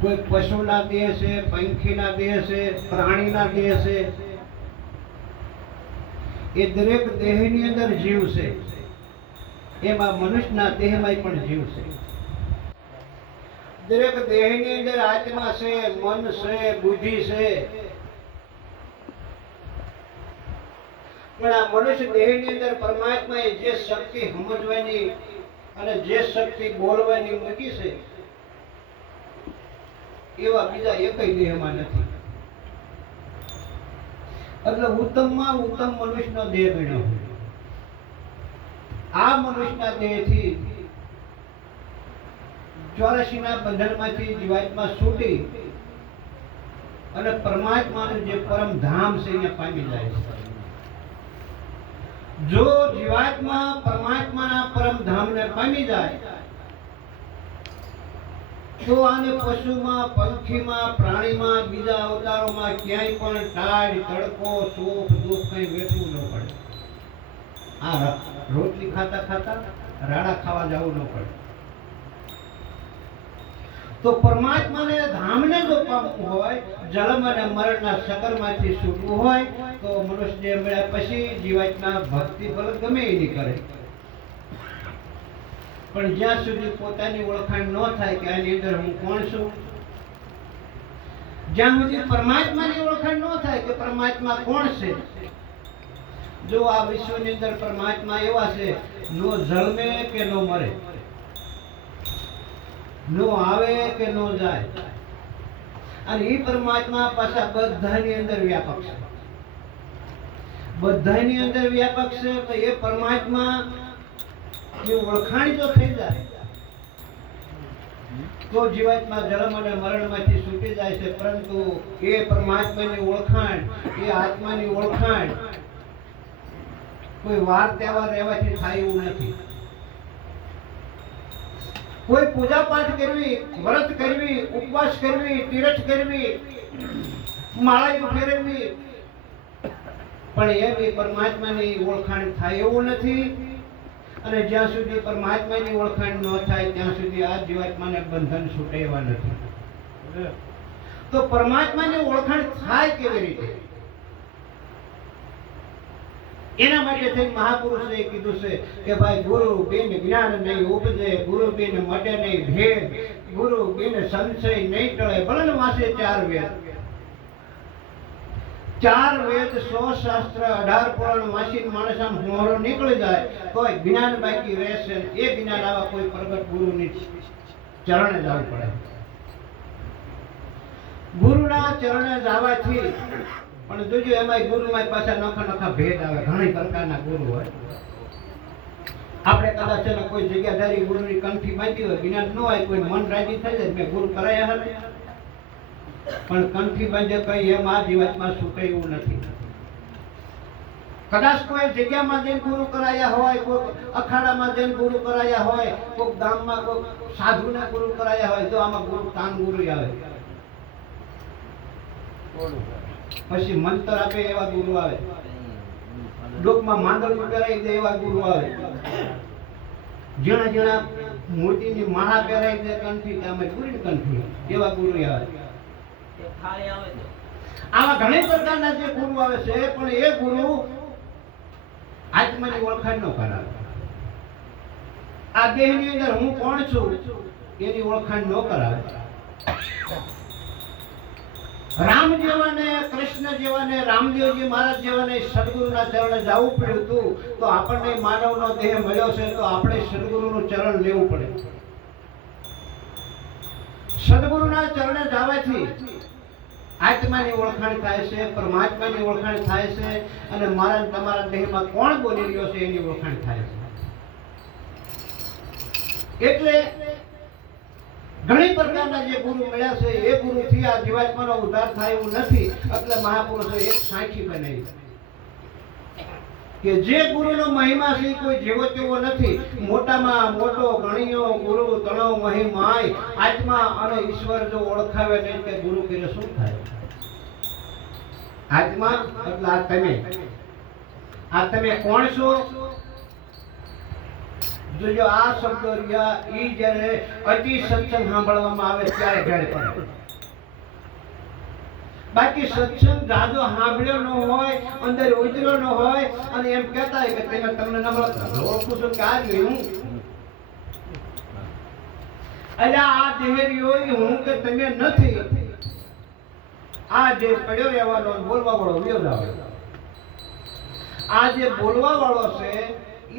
કોઈ પશુના દેહ છે, પંખીના દેહ છે, પ્રાણીના દેહ છે, એ દરેક દેહની અંદર જીવ છે. એમાં મનુષ્યના દેહમાં પણ જીવ છે. દરેક દેહની અંદર આત્મા છે, મન છે, બુદ્ધિ છે. પણ આ મનુષ્ય દેહની અંદર પરમાત્માએ જે શક્તિ સમજવાની અને જે શક્તિ બોલવાની મૂકી છે, એવા બીજા એકય દેહમાં નથી. એટલે ઉત્તમમાં ઉત્તમ મનુષ્યનો દેહ ગણ્યો. આ મનુષ્યના દેહથી 84ના બંધનમાંથી જીવાત્મા છૂટી અને પરમાત્માનું જે પરમ ધામ છે અહીંયા પામી જાય છે. જો જીવાત્મા પરમાત્માના પરમ ધામને પામી જાય તો આને પશુમાં, પંખીમાં, પ્રાણીમાં, બીજા અવતારોમાં ક્યાંય પણ ટાઢ, તડકો, સુખ, દુઃખ કઈ વેઠવું ન પડે. આ રોટલી ખાતા ખાતા રાડા ખાવા જવું ન પડે. તો પરમાત્માને ધામને જો પામવું હોય, જન્મ અને મરણના સકરમાંથી છૂટવું હોય, તો મનુષ્ય મળ્યા પછી જીવાત્મા ભક્તિ ફલ ગમે એની કરે. પણ જ્યાં સુધી પોતાની ઓળખાણ ન થાય કે આની અંદર હું કોણ છું, જ્યાં સુધી પરમાત્માની ઓળખાણ ન થાય કે પરમાત્મા કોણ છે. જો આ વિશ્વની અંદર પરમાત્મા એવા છે, નો જન્મે કે નો મરે, નો આવે કે નો જાય, અને એ પરમાત્મા પાછા બધાની અંદર વ્યાપક છે. બધાની અંદર વ્યાપક છે તો એ પરમાત્મા ની ઓળખાણ જો થઈ જાય તો જીવાત્મા જન્મ અને મરણમાંથી છૂટી જાય છે. પરંતુ એ પરમાત્માની ઓળખાણ, એ આત્માની ઓળખાણ કોઈ વાર તહેવાર રહેવાથી થાય એવું નથી. કોઈ પૂજા પાઠ કરવી, વ્રત કરવી, ઉપવાસ કરવી, તીર્થ કરવી, માળા ફેરવવી, પણ એવી પરમાત્માની ઓળખાણ થાય એવું નથી. અને જ્યાં સુધી પરમાત્માની ઓળખાણ ન થાય ત્યાં સુધી આ જીવાત્માને બંધન છૂટે એવા નથી. તો પરમાત્માની ઓળખાણ થાય કેવી રીતે? એના માટે થઈને મહાપુરુષે કીધું છે કે ભાઈ ગુરુ બિન જ્ઞાન નહીં ઉપજે, ગુરુ બિન મટે નહીં ભેદ, ગુરુ બિન સંશય નહીં ટળે, ભલે વાસે 4 વેદ. 4 વેદ, 100 શાસ્ત્ર, 18 પુરાણ વાંચીને માણસ આમ મોહરો નીકળી જાય તો જ્ઞાન બાકી રહેશે. એ જ્ઞાન આવા કોઈ પ્રગટ ગુરુની ચરણે જવું પડે. ગુરુના ચરણે જવાથી પણ જોજો એમાં ગુરુમાં પાછા નોખા ભેદ આવે. ઘણી પ્રકારના ગુરુ હોય. આપણે કદાચ છે ને કોઈ જગ્યાદારી ગુરુની કંઠી બાંધી હોય, જ્ઞાન ન હોય, કોઈ મન રાજી થઈ જાય મેં ગુરુ કરાયા હે, પણ કંઠી બાંધે કઈ એમ આ જીવાત્મા છૂટે એવું નથી. કદાચ કોઈ જગ્યામાં જઈને ગુરુ કરાયા હોય, કોઈ અખાડામાં જઈને ગુરુ કરાયા હોય, કોઈ ગામમાં કોઈ સાધુના ગુરુ કરાયા હોય, તો આમાં ગુરુ કાન ગુરુ આવે. પછી મંત્ર આપે એવા ગુરુ આવે, લોકમાં માંડવી પહેરાવી દે એવા ગુરુ આવે, જેણા જેણા મોતીની માળા પહેરાવી દે કંઠી, અમે ગુરુની કંઠી એવા ગુરુ આવે. આવા ઘણી પ્રકારના જે ગુરુ આવે છે, પણ એ ગુરુ આત્માની ઓળખાણ ન કરાવે. આ દેહની અંદર હું કોણ છું એની ઓળખાણ ન કરાવે. રામ જેવાને, કૃષ્ણ જેવાને, રામદેવજી મહારાજ જેવાને સદગુરુના ચરણે જવું પડ્યું હતું. તો આપણને માનવનો દેહ મળ્યો છે તો આપણે સદગુરુનું ચરણ લેવું પડે. સદગુરુના ચરણે જવાથી આત્માની ઓળખાણ થાય છે, પરમાત્માની ઓળખાણ થાય છે, અને મારા તમારા દેહમાં કોણ બોલી રહ્યો છે એની ઓળખાણ થાય છે. એટલે ઘણી પ્રકારના જે ગુરુ મળ્યા છે એ ગુરુથી આ જીવાત્માનો ઉદ્ધાર થાય એવું નથી. એટલે મહાપુરુષો એક સાંખી બનાવી કે જે ગુરુનો મહિમા છે કોઈ જેવો તેવો નથી. મોટામાં મોટો ગણ્યો ગુરુ તણો મહિમાય, આત્મા અને ઈશ્વર જો ઓળખાવે નહીં કે ગુરુ કરે શું થાય? આત્મા એટલે આ તમે કોણ છો? જો આ શબ્દો રહ્યા ઈ જ્યારે અતિ સત્સંગ સાંભળવામાં આવે ત્યારે ઘરે પડે. બાકી સત્સંગ જાજો સાંભળ્યો ન હોય, અંદર ઉતર્યો ન હોય અને એમ કહેતા હોય કે તમને ન ઓળખું છું કે આ હું એટલે આ દેહરીઓ હું કે તમે નથી. આ જે પડ્યો રહેવાનો બોલવા વાળો વ્યવહાર, આ જે બોલવા વાળો છે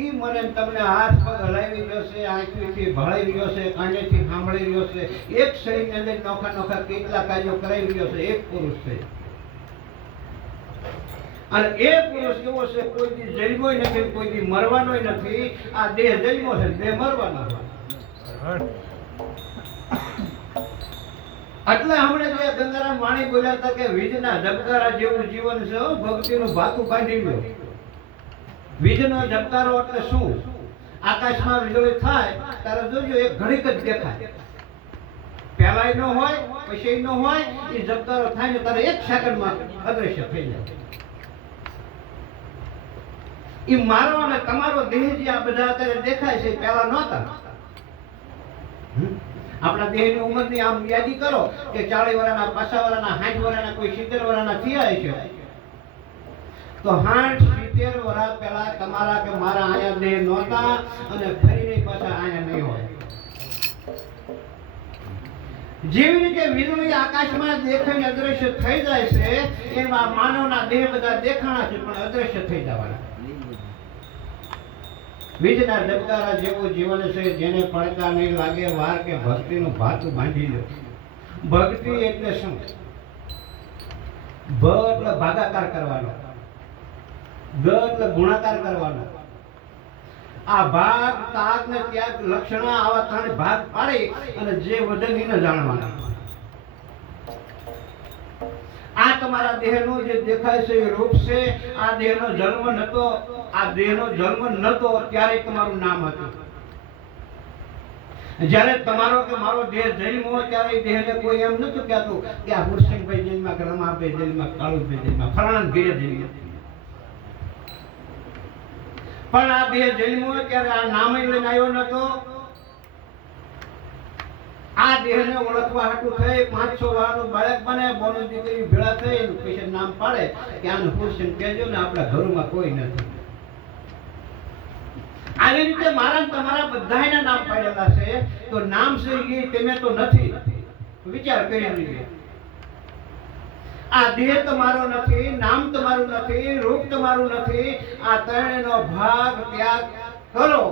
ઈ મને તમને હાથ પગ હલાવી રહ્યો છે, આંખથી ભળાઈ રહ્યો છે, કાનેથી સાંભળી રહ્યો છે, એક શરીરની અંદર નોખા નોખા કેટલા કાર્યો કરાવી રહ્યો છે. એક પુરુષ છે અને એ પુરુષ કેવો છે? કોઈ દી જન્મોય નથી, કોઈ દી મરવાનોય નથી. આ દેહ જન્મો છે, દેહ મરવાનો. એટલે હમણાં જે ગંગારામ વાણી બોલ્યા હતા કે વીજના ઝબકારા જેવું જીવન છે, ભક્તિનું ભાતું બાંધી લ્યો. વીજનો ઝબકારો એટલે શું? આકાશમાં વીજળી થાય ત્યારે જોજો એક ઘડીક જ દેખાય, પહેલાય ન હોય પછી ન હોય. એ ઝબકારો થાય ને ત્યારે એક સેકન્ડમાં અદ્રશ્ય થઈ જાય. એ મારો અને તમારો દેહ જે આ બધા અત્યારે દેખાય છે પહેલા નહોતા. આપણા દેહની ઉંમરની આમ યાદી કરો કે 40 વર્ષના, 50 વર્ષના, 60 વર્ષના, કોઈ 70 વર્ષના થયા છે. તો 60-70 વર્ષ પહેલા તમારા કે મારા આયા દેહ નહોતા અને ફરીને પાછા આયા નહીં હોય. જેવી રીતે વીજળી આકાશમાં દેખાઈને અદ્રશ્ય થઈ જાય છે, એમાં માનવના દેહ બધા દેખાણા છે પણ અદ્રશ્ય થઈ જવાના. વીજના ઝબકારા જેવું જીવન છે, જેને પડતા નહીં લાગે વાર કે ભક્તિનું ભાતું બાંધી લો. ભક્તિ એટલે શું? ભ એટલે ભાગાકાર કરવાનો, ગ એટલે ગુણાકાર કરવાનો. આ ભાગ, તાગ ને ત્યાગ, લક્ષણ આવા 3 ભાગ પાડી અને જે વજન એને જાણવાના. આ તમારા દેહનો જે દેખાય છે એ રૂપ છે. આ દેહનો જન્મ નતો, આ દેહનો જન્મ નતો ત્યારે તમારું નામ હતું. જ્યારે તમારો કે મારો દેહ જન્મો ત્યારે દેહને કોઈ એમ નતું કહેતું કે આ હુરસિંહભાઈ જન્મા, કે રમાભાઈ જન્મા, કાળુભાઈ જન્મા, ફલાણા ઘેરે જન્મા. પણ આ દેહ જન્મો ત્યારે આ નામ લઈને આવ્યો નતો. આ દેહને ઓળખવા હાટું થઈ 500 વર્ષનું બાળક બને, બોની દીકરી ભેળા થઈ પછી નામ પાડે કે આને હુરસિંહ કહેજો ને, આપણા ઘરમાં કોઈ નથી. આવી રીતે મારા તમારા બધાયના નામ પાડેલા છે. તો નામ છે એ તમે તો નથી. વિચાર કરી લીધો. આ દેહ તમારો નથી, નામ તમારું નથી, રૂપ તમારું નથી. આ ત્રણેયનો ભાગ ત્યાગ કરો.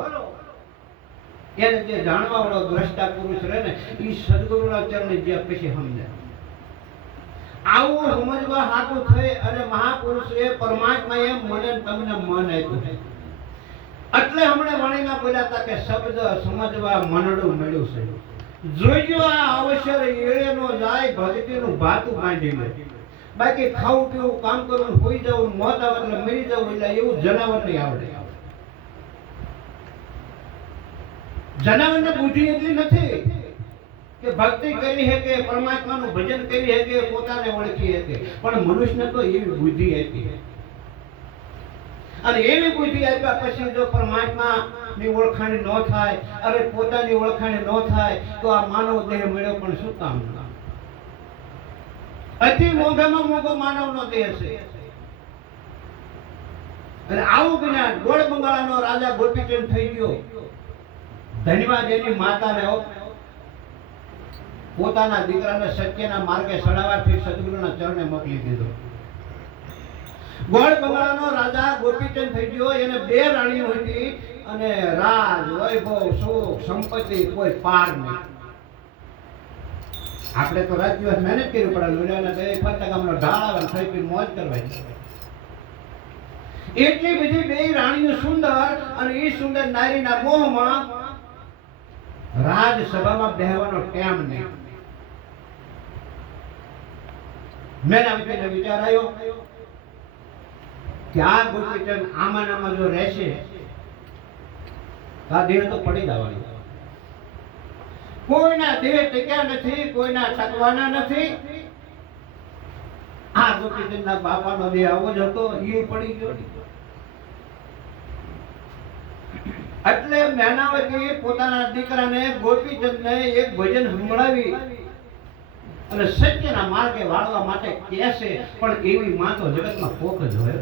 એને જે જાણવા વાળો દ્રષ્ટા પુરુષ રહે ને એ સદગુરુના ચરણે જે પછી સમજે. આવું સમજવા હાટું થઈ અને મહાપુરુષે પરમાત્માએ મને તમને મન આપ્યું. એટલે હમણાં વાણીમાં બોલ્યા હતા કે શબ્દ સમજવા મનડું મળ્યું છે. જોઈજો આ અવસર એળે નો જાય, ભક્તિનું ભાતું બાંધી લે. બાકી ખાવું પીવું, કામ કરવું, હોઈ જવું, મોત આવે એટલે મરી જવું, એટલે એવું જનાવર નહીં આવડે. જનાવરને બુદ્ધિ એટલી નથી કે ભક્તિ કરી શકે, પરમાત્માનું ભજન કરી શકે, પોતાને ઓળખી શકે. પણ મનુષ્યને તો એવી બુદ્ધિ હતી. અને એવી બુદ્ધિ આપ્યા પછી જો પરમાત્માની ઓળખાણ ન થાય, અરે પોતાની ઓળખાણ ન થાય તો આ માનવ દેહ મળ્યો પણ શું કામ? અતિ મોંઘામાં મોંઘો માનવનો દેહ છે. અને આવું જ્ઞાન ગોળ બંગાળાનો રાજા ગોપીચંદ થઈ ગયો. ધન્યવાદ એની માતાને પોતાના દીકરાને સત્યના માર્ગે સડાવવાથી સદગુરુના ચરણે મોકલી દીધો. ગોળ બંગાળાનો રાજા ગોપીચંદ થઈ ગયો. એને 2 રાણીઓ હતી અને રાજ, વૈભવ, સુખ, સંપત્તિ કોઈ પાર નહીં. આપણે તો રાત દિવસ મહેનત કરવી પડે, લોહીના બે ફરતા ગામનો ઢાળ આવે થઈ પી મોજ કરવાની. એટલી બધી 2 રાણીઓ સુંદર, અને એ સુંદર નારીના મોહમાં રાજસભામાં બેહવાનો ટાઈમ નહીં. મેના વિચાર આવ્યો કે આ ગોપીચંદ આમાં જો રહેશે આ દેહ તો પડી જવાની. કોઈના દેહ ટીક્યા નથી, કોઈના ટકવાના નથી. આ ગોપીચંદના બાપાનો દેહ આવો જ હતો, એ પડી ગયો. એટલે મેનાવતી પોતાના દીકરાને ગોપીચંદને એક ભજન સંભળાવી અને સત્યના માર્ગે વાળવા માટે કહે છે, પણ એવી માં તો જગતમાં કોક જ હોય.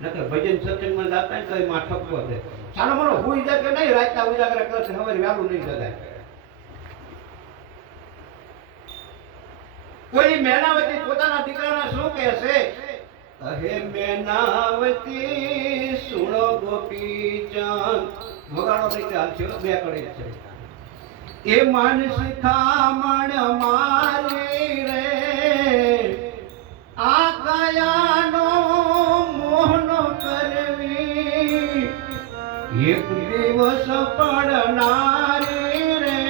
નકર ભજન સત્સંગમાં જાતા તો માં ઠપકો દે, ચાલો મનો હુઈ જાય કે નહીં, રાતના ઉજાગરા કરે છે, હવે વહેલું નહીં જગાય. કોઈ મેનાવતી પોતાના દીકરાને શું કહે છે? કહે મેનાવતી સુણો ગોપીચંદ, વગાડો નહીં હાલશે, બે કડે છે. એ માનસી થામણ મારી રે, આ કાયાનો મોહનો કરવી, એક દિવસ પડનારી રે.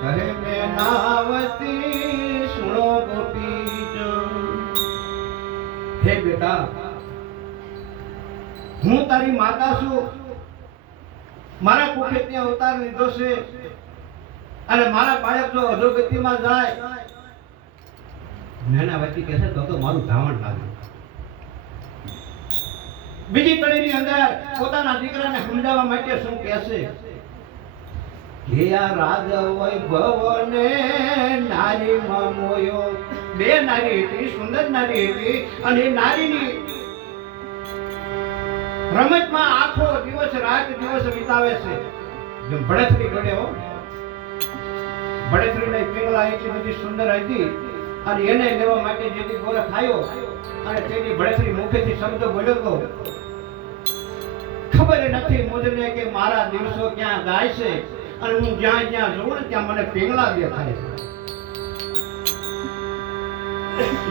કહે મેનાવતી સુણો ગોપીચંદ, હે બેટા, હું તારી માતા છું, મારા કુખે ત્યાં અવતાર લીધો છે, અને મારા બાળક જો અધોગતિમાં જાય, મેનાવતી કહે છે તો મારું ધાવણ લાગે. બીજી કડીની અંદર પોતાના દીકરાને સમજાવવા માટે શું કહે છે? કે આ રાજ વૈભવને નારીમાં મોયો. બે નારી હતી, સુંદર નારી હતી, અને એ નારીની રમતમાં આખો દિવસ રાત દિવસ વિતાવે છે. જેમ ભડથરી ગળે હો, ભડથરીને પીંગલા એટલી બધી સુંદર હતી, અને એને લેવા માટે જેથી ગોરખ આવ્યો અને તેની ભડથરી મુખેથી શબ્દ બોલ્યો તો ખબર નથી મુજને કે મારા દિવસો ક્યાં ગાય છે, અને હું જ્યાં જ્યાં જોઉં ને ત્યાં મને પીંગલા દેખાય છે.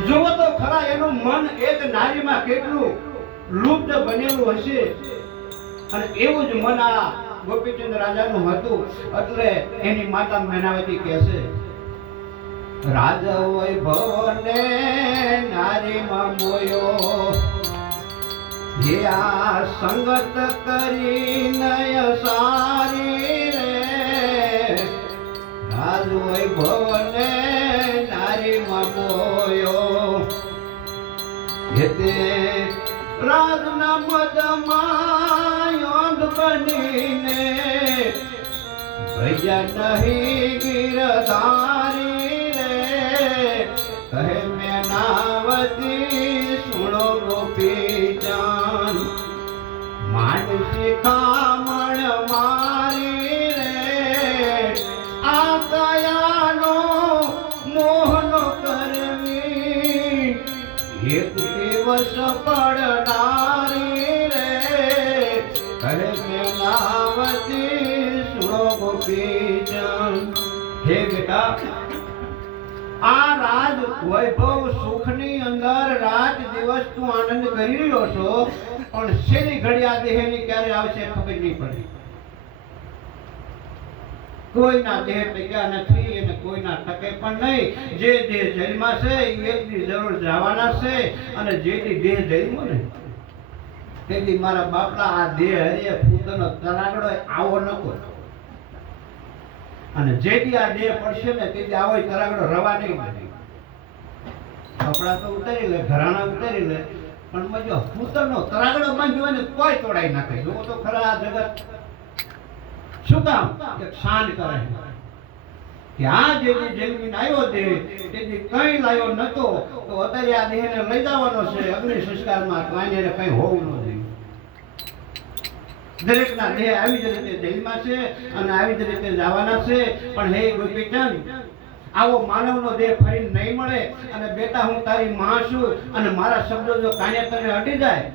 જુઓ તો ખરા એનું મન એક નારીમાં કેટલું લુપ્ત બનેલું હશે, અને એવું જ મન આ ગોપીચંદ રાજાનું હતું. એટલે એની માતા મેનાવતી કહે છે, રાજ વૈભવને નારીમાં મોયો, જે આ સંગત કરી નય સારી રે. રાજ વૈભવને નારીમાં મોયો, તે રાજના મદમાં યોંધ બનીને ભૈયા નહીં ગિરધારી રે. કહે મેનાવતી સુણો ગોપીચંદ, માનસી કામણ મારી રે, આ કાયાનો મોહનો કરવી, એક દિવસ પડનારી રે. કહે મેનાવતી સુણો ગોપીચંદ, હે બેટા, આ રાજ વૈભવ સુખની અંદર રાત દિવસ તું આનંદ કરી રહ્યો છો, પણ શેની ઘડી આ દેહની ક્યારે આવશે ખબર નહીં પડી. કોઈના દેહ ટક્યા નથી અને કોઈના ટકે પણ નહીં. જે દેહ જન્મા છે એ એક દી જરૂર જવાના છે, અને જે દી દેહ જન્મો ને તેથી મારા બાપલા આ દેહ હરે પૂતનો તરાગડો આવો નકો, અને જેથી આ દેહ પડશે ને તેથી આવો તરાગડો રવા નહીં મળે. કપડા તો ઉતારી લે, ઘરાણા ઉતારી લે, પણ મજો પૂતનો તરાગડો બાંધ્યો ને કોઈ તોડાઈ નાખે. જો તો ખરા આ જગત શું કામ કે શાન કરે કે આ જે જન્મીને આવ્યો દેહ તેથી કઈ લાયો નતો, તો અત્યારે આ દેહને લઈ જવાનો છે અગ્નિ સંસ્કારમાં, કાંઈ એને કઈ હોવું ન જોઈએ. દરેકના દેહ આવી જ રીતે જન્મા છે અને આવી જ રીતે જવાના છે. પણ હે ગોપીચંદ, આવો માનવનો દેહ ફરી નહીં મળે, અને બેટા હું તારી માં છું, અને મારા શબ્દો જો કાને તને અડી જાય,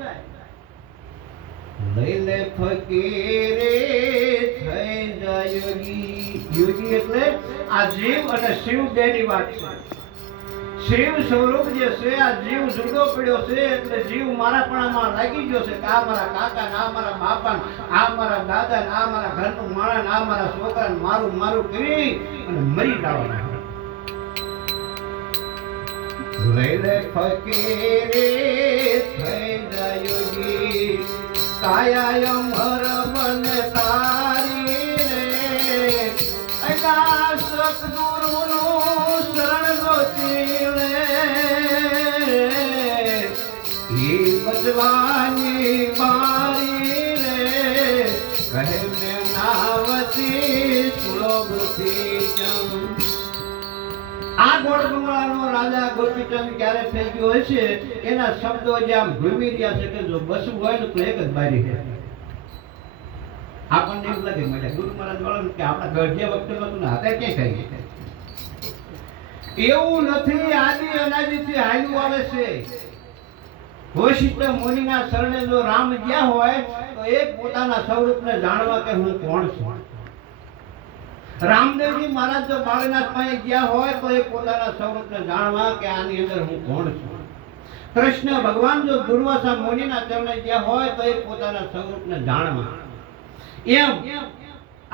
લઈ લે ફકીરે થઈ જાય યોગી. યોગી એટલે આ જીવ અને શિવ બેની વાત છે. શિવ સ્વરૂપ જે છે, આ જીવ જુદો પડ્યો છે, એટલે જીવ મારાપણામાં લાગી ગયો છે કે આ મારા કાકા, આ મારા બાપા, આ મારા દાદા, આ મારા ઘરનું માણસ, આ મારા છોકરા, મારું મારું કરી અને મરી જવાના. લઈ લે ફકીરે થઈ જાય યોગી, કાયા અમર બને તારી રે. અલા સતગુરુનું શરણ ગોતી લે, ઈ બચવાની આ ગોળ બંગલાનો રાજા ગોપીચંદ ક્યારે થઈ ગયો હશે એના શબ્દો જે આમ ઘૂમી રહ્યા છે કે જો બસવું હોય ને તો એક જ બારી છે. આપણને એવું લાગે મળ્યા ગુરુ મહારાજ વાળા કે આપણા ગઢે વખતે નતું ને હાથે ક્યાં થઈ ગઈ. એવું નથી, આદિ અનાદિથી હાલ્યું આવે છે. વશિષ્ઠ મુનિના શરણે જો રામ ગયા હોય તો એ પોતાના સ્વરૂપને જાણવા કે હું કોણ છું. રામદેવજી મહારાજ જો બાળનાથ પાસે ગયા હોય તો એ પોતાના સ્વરૂપને જાણવા કે આની અંદર હું કોણ છું. કૃષ્ણ ભગવાન જો દુર્વાસા મુનિના ચરણે ગયા હોય તો એ પોતાના સ્વરૂપને જાણવા. એમ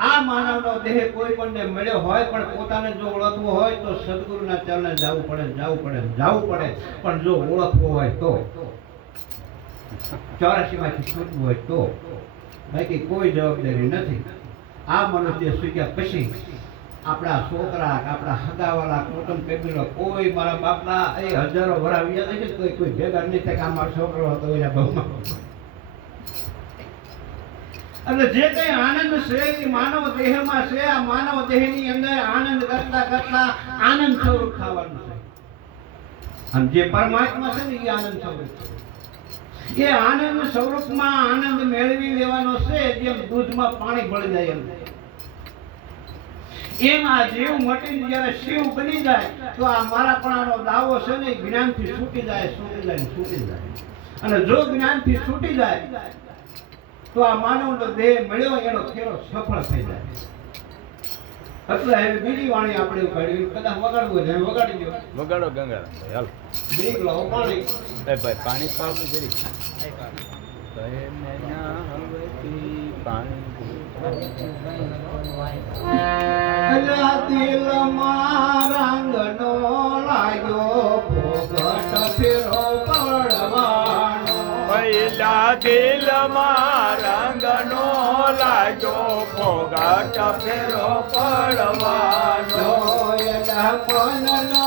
આ માનવનો દેહ કોઈ પણને મળ્યો હોય પણ પોતાને જો ઓળખવો હોય તો સદગુરુના ચરણે જવું પડે. પણ જો ઓળખવો હોય તો 84 માંથી છૂટવું હોય તો બાકી કોઈ જવાબદારી નથી. આ મનુષ્ય શીખ્યા પછી આપણા છોકરા આપણા હગાવાલા કુટુંબ કબીલો કોઈ મારા બાપના એ હજારો વર્ષ વ્યા છે કોઈ ભેગા નહીં થાય કે આ મારો છોકરો હતો એના બહુમાં. એટલે જે કઈ આનંદ છે એ માનવ દેહમાં છે. આ માનવ દેહની અંદર આનંદ કરતા આનંદ સ્વરૂપ થવાનું છે. અને જે પરમાત્મા છે ને એ આનંદ સ્વરૂપ છે. એ આનંદ સ્વરૂપમાં આનંદ મેળવી લેવાનો છે. જેમ દૂધમાં પાણી ભળી જાય એમ આ જીવ મટીને જ્યારે શિવ બની જાય તો આ મારાપણાનો દાવો છે ને જ્ઞાનથી છૂટી જાય. અને જો જ્ઞાનથી છૂટી જાય તો આ માનવનો દેહ મળ્યો એનો ખેડો સફળ થઈ જાય. એટલે હવે બીજી વાણી આપણે ઉપાડી કદાચ વગાડવું છે વગાડી દો. વગાડો ગંગારામ ભાઈ હાલ. બીક લો પાણી. એ ભાઈ પાણી પાવ જરી. અલા દિલમાં રંગનો લાગ્યો ફોગટ ફેરો પડવાનો. પહેલા દિલમાં રંગનો લાગ્યો ફોગટ ફેરો પડવાનો. એલા મનનો